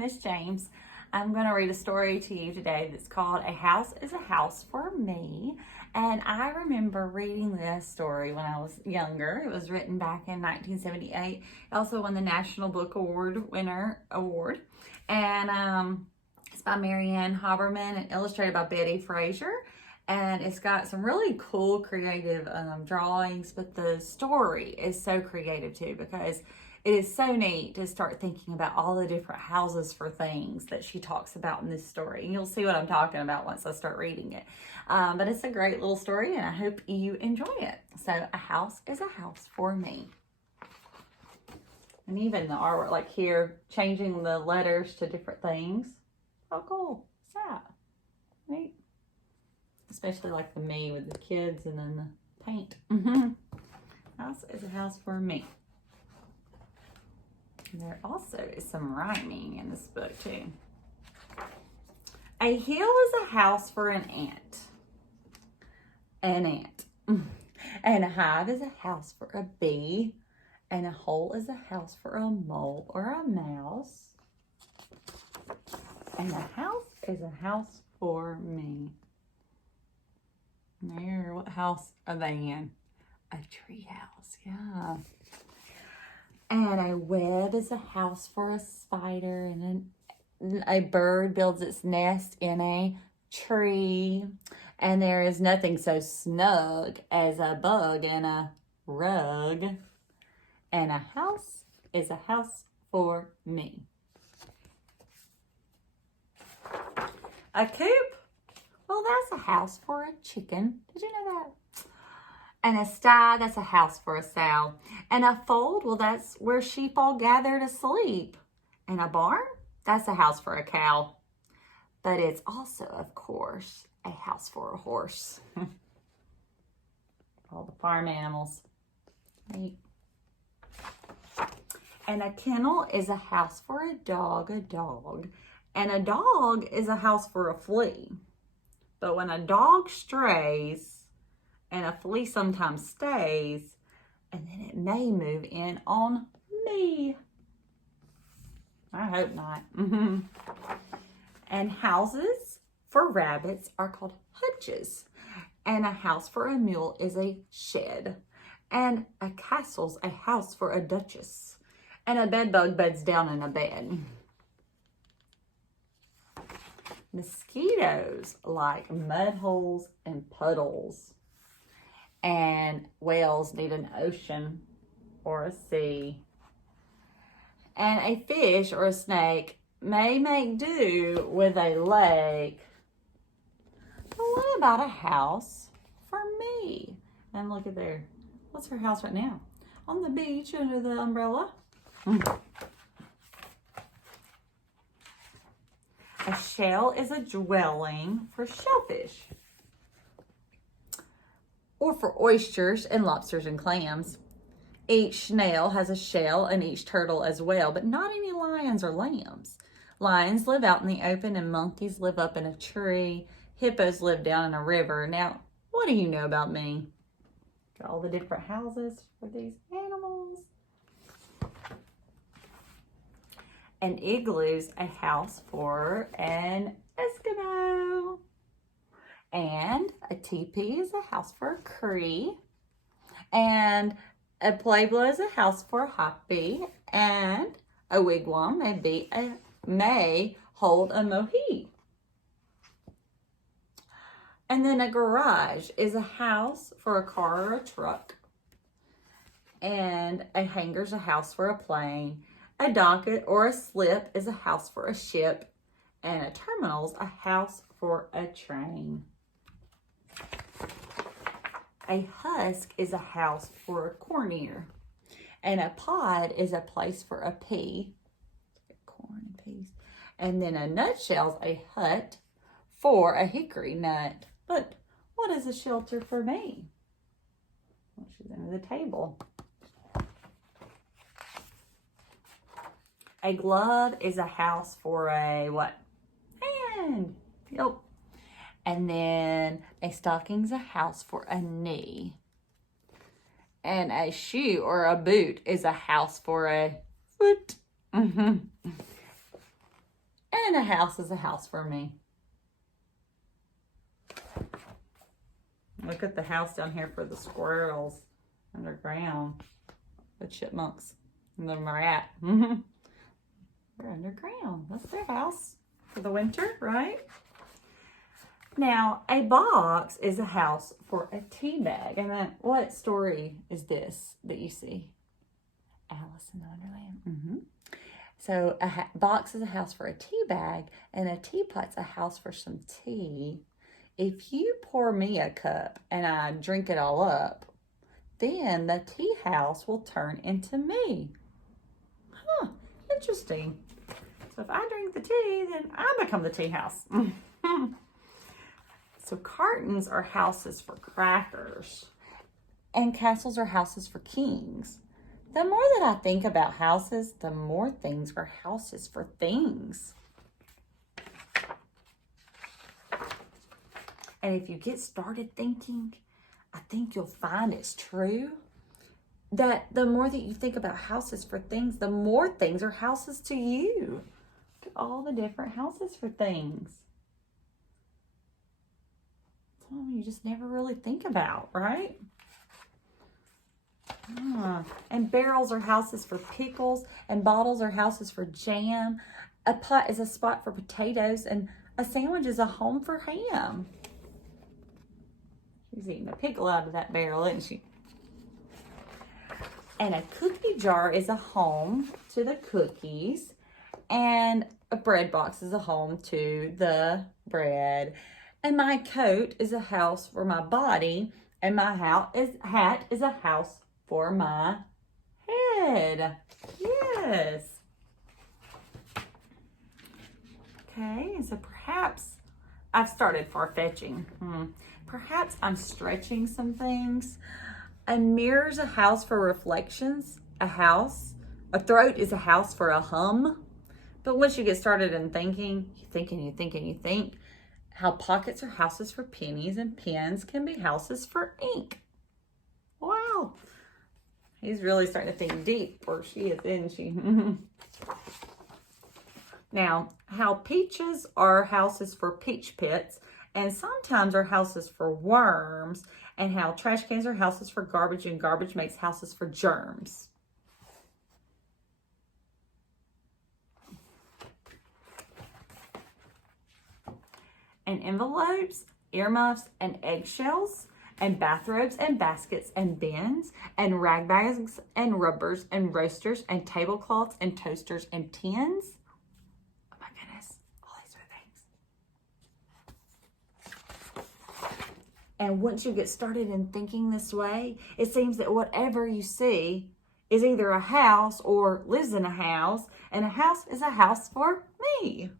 Miss James. I'm going to read a story to you today that's called A House is a House for Me. And I remember reading this story when I was younger. It was written back in 1978. It also won the National Book Award winner award. And it's by Marianne Hoberman and illustrated by Betty Frazier. And it's got some really cool creative drawings, but the story is so creative too, because it is so neat to start thinking about all the different houses for things that she talks about in this story. And you'll see what I'm talking about once I start reading it. But it's a great little story, and I hope you enjoy it. So, a house is a house for me. And even the artwork, like here, changing the letters to different things. How cool is that? Neat. Especially like the me with the kids and then the paint. House is a house for me. And there also is some rhyming in this book too. A hill is a house for an ant. An ant. And a hive is a house for a bee. And a hole is a house for a mole or a mouse. And a house is a house for me. There, what house are they in? A tree house, yeah. And a web is a house for a spider, and a bird builds its nest in a tree. And there is nothing so snug as a bug in a rug. And a house is a house for me. A coop? Well, that's a house for a chicken. Did you know that? And a sty, that's a house for a sow. And a fold, well, that's where sheep all gather to sleep. And a barn, that's a house for a cow. But it's also, of course, a house for a horse. All the farm animals. Right? And a kennel is a house for a dog, And a dog is a house for a flea. But when a dog strays, and a flea sometimes stays, and then it may move in on me. I hope not. And houses for rabbits are called hutches. And a house for a mule is a shed. And a castle's a house for a duchess. And a bedbug beds down in a bed. Mosquitoes like mud holes and puddles. And whales need an ocean or a sea. And a fish or a snake may make do with a lake. But what about a house for me? And look at there. What's her house right now? On the beach under the umbrella. A shell is a dwelling for shellfish. Or for oysters and lobsters and clams. Each snail has a shell and each turtle as well, but not any lions or lambs. Lions live out in the open and monkeys live up in a tree. Hippos live down in a river. Now, what do you know about me? Got all the different houses for these animals. An igloo's a house for an Eskimo. And a teepee is a house for a Cree. And a pueblo is a house for a Hopi. And a wigwam may hold a Mohi. And then a garage is a house for a car or a truck. And a hangar's a house for a plane. A docket or a slip is a house for a ship. And a terminal's a house for a train. A husk is a house for a corn ear. And a pod is a place for a pea. Corn and peas. And then a nutshell's a hut for a hickory nut. But what is a shelter for me? Well, she's under the table. A glove is a house for a what? Hand. Yep. And then a stocking's a house for a knee. And a shoe or a boot is a house for a foot. And a house is a house for me. Look at the house down here for the squirrels underground. The chipmunks and the rat. They're underground. That's their house for the winter, right? Now, a box is a house for a tea bag. And then, what story is this that you see? Alice in Wonderland. So a box is a house for a tea bag, and a teapot's a house for some tea. If you pour me a cup and I drink it all up, then the tea house will turn into me. Huh, interesting. So if I drink the tea, then I become the tea house. So cartons are houses for crackers, and castles are houses for kings. The more that I think about houses, the more things are houses for things. And if you get started thinking, I think you'll find it's true that the more that you think about houses for things, the more things are houses to you. Look at all the different houses for things. Something you just never really think about, right? And barrels are houses for pickles, and bottles are houses for jam. A pot is a spot for potatoes, and a sandwich is a home for ham. She's eating a pickle out of that barrel, isn't she? And a cookie jar is a home to the cookies, and a bread box is a home to the bread. And my coat is a house for my body, and my hat is a house for my head. Yes. Okay, so perhaps I've started far-fetching. Perhaps I'm stretching some things. A mirror's a house for reflections, a throat is a house for a hum. But once you get started in thinking, you think, how pockets are houses for pennies and pens can be houses for ink. Wow. He's really starting to think deep, or she is, isn't she? Now, how peaches are houses for peach pits, and sometimes are houses for worms, and how trash cans are houses for garbage, and garbage makes houses for germs. And envelopes, earmuffs, and eggshells, and bathrobes, and baskets, and bins, and rag bags, and rubbers, and roasters, and tablecloths, and toasters, and tins. Oh my goodness, all these are things. And once you get started in thinking this way, it seems that whatever you see is either a house or lives in a house, and a house is a house for me.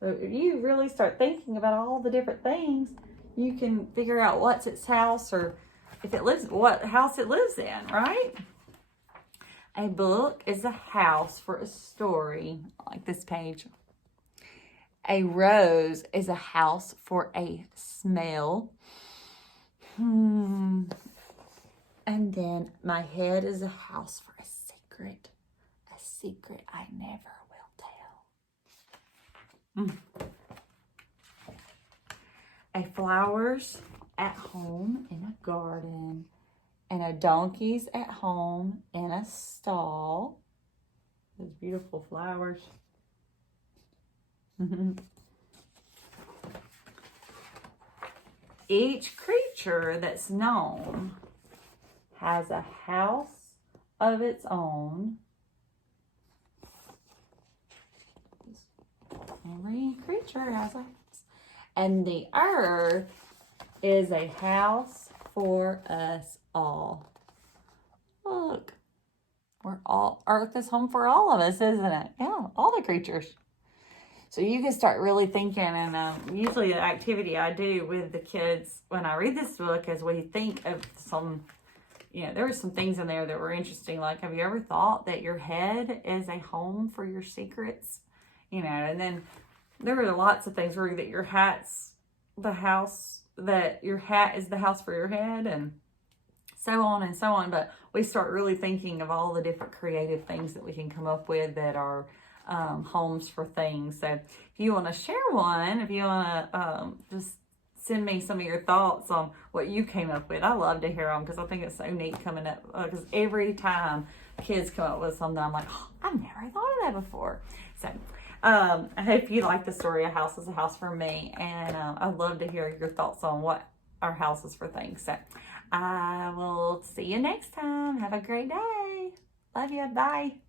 So if you really start thinking about all the different things, you can figure out what's its house, or if it lives, what house it lives in, right? A book is a house for a story, like this page. A rose is a house for a smell. And then my head is a house for a secret I never will tell. A flower's at home in a garden, and a donkey's at home in a stall. Those beautiful flowers. Each creature that's known has a house of its own. Every creature has a house. And the earth is a house for us all. Look, earth is home for all of us, isn't it? Yeah, all the creatures. So you can start really thinking, and usually the activity I do with the kids when I read this book is we think of some, there were some things in there that were interesting. Like, have you ever thought that your head is a home for your secrets? And then there were lots of things where that your hat's the house, that your hat is the house for your head, and so on and so on. But we start really thinking of all the different creative things that we can come up with that are homes for things. So if you want to share one, if you want to just send me some of your thoughts on what you came up with. I love to hear them because I think it's so neat coming up, because every time kids come up with something, I'm like, oh, I've never thought of that before. So I hope you like the story, A House is a House for Me, and I'd love to hear your thoughts on what our house is for things. So I will see you next time. Have a great day. Love you. Bye.